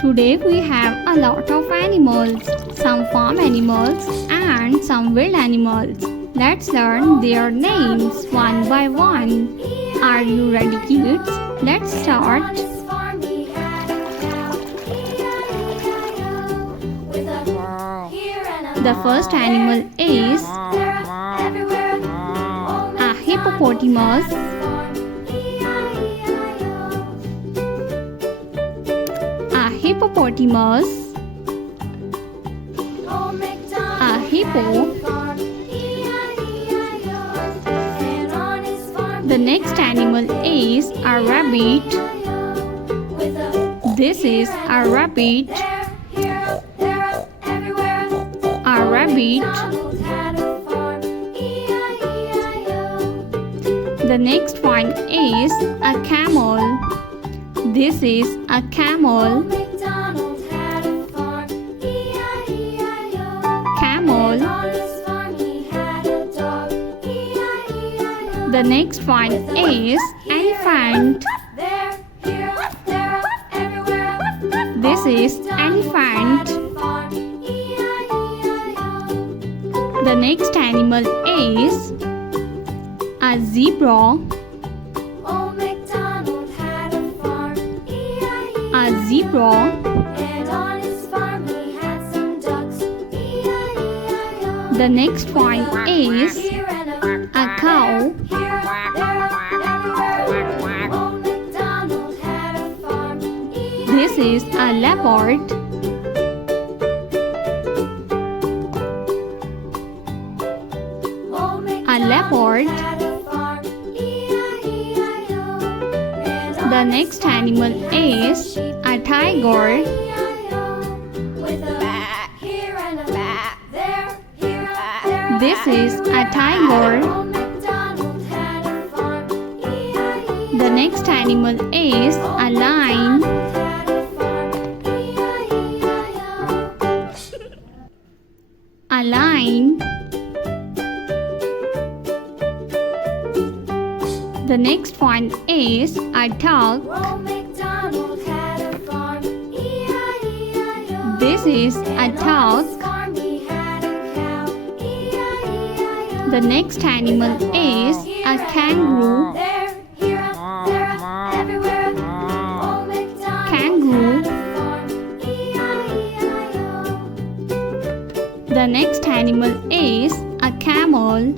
Today we have a lot of animals, some farm animals and some wild animals. Let's learn their names one by one. Are you ready, kids? Let's start. The first animal is a hippopotamus. A hippopotamus. A hippo. The next animal is a rabbit. This is a rabbit. A rabbit. The next one is a camel. This is a camel. Camel. The next one is elephant. This is elephant. The next animal is a zebra. A zebra. The next one is a cow. This is a leopard. A leopard. The next animal is a tiger. This is a tiger. The next animal is a lion. A lion. The next one is a duck. This is a duck. The next animal is a kangaroo. Kangaroo. The next animal is a camel.